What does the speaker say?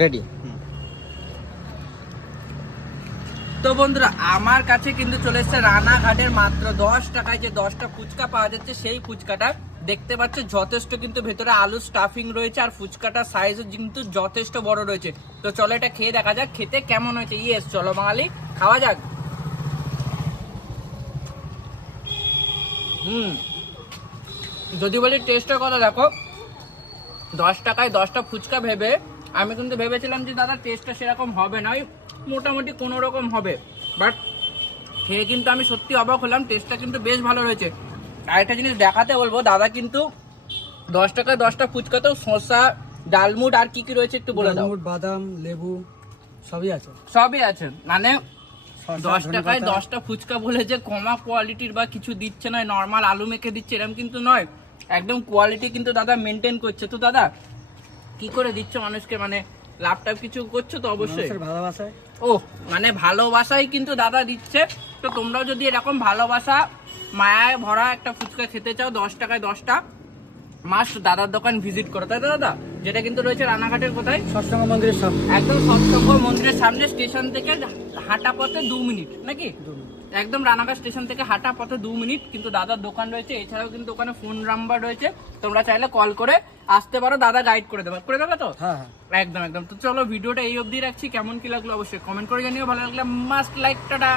Ready. তো বন্ধুরা আমার কাছে কিন্তু চলে এসেছে রানাঘাটের মাত্র 10 টাকায় যে 10টা ফুচকা পাওয়া যাচ্ছে সেই ফুচকাটা দেখতে পাচ্ছ যথেষ্ট কিন্তু ভেতরে আলু স্টাফিং রয়েছে আর ফুচকাটার সাইজও কিন্তু যথেষ্ট বড় রয়েছে। তো চলো এটা খেয়ে দেখা যাক খেতে কেমন হয়েছে। ইয়েস চলো বাঙালি খাওয়া যাক। যদি বলি টেস্টের কথা দেখো 10 টাকায় 10টা ফুচকা ভেবে আমি কিন্তু ভেবেছিলাম যে দাদা টেস্টটা সেরকম হবে না, ওই মোটামুটি কোনো রকম হবে, বাট খেয়ে কিন্তু আমি সত্যি অবাক হলাম, টেস্টটা কিন্তু বেশ ভালো রয়েছে। আরেকটা জিনিস দেখাতে বলবো, দাদা কিন্তু 10 টাকায় 10টা ফুচকাতেও শসা ডালমুট আর কি কি রয়েছে একটু বলে দাও। বাদাম লেবু সবই আছে। সবই আছে, মানে 10 টাকায় 10টা ফুচকা বলে যে কমা কোয়ালিটির বা কিছু দিচ্ছে না, নর্মাল আলু মেখে দিচ্ছে এরকম কিন্তু নয়, একদম কোয়ালিটি কিন্তু দাদা মেনটেন করছে। তো দাদা কি করে দিচ্ছ মানুষকে, মানে লাভটা কিছু করছো তো অবশ্যই ভালোবাসায়। ও মানে ভালোবাসাই কিন্তু দাদা দিচ্ছে। তো তোমরাও যদি এরকম ভালোবাসা মায়ায় ভরা একটা ফুচকা খেতে চাও 10 টাকায় 10টা, মাস্ট দাদার দোকান ভিজিট করো, তাই তো দাদা? যেটা কিন্তু রয়েছে রানাঘাটের কোথায়, সৎসঙ্গ মন্দিরের সামনে, একদম সৎসঙ্গ মন্দিরের সামনে, স্টেশন থেকে হাঁটা পথে 2 মিনিট নাকি, একদম রানাঘাট স্টেশন থেকে হাঁটা পথে 2 মিনিট কিন্তু দাদার দোকান রয়েছে। এছাড়াও কিন্তু ওখানে ফোন নাম্বার রয়েছে, তোমরা চাইলে কল করে আসতে পারো, দাদা গাইড করে দেবে তো। হ্যাঁ একদম একদম। তো চলো ভিডিওটা এই অবধি রাখছি, কেমন কি লাগলো অবশ্যই কমেন্ট করে জানিও, ভালো লাগলে মাস্ট লাইক, টাটা।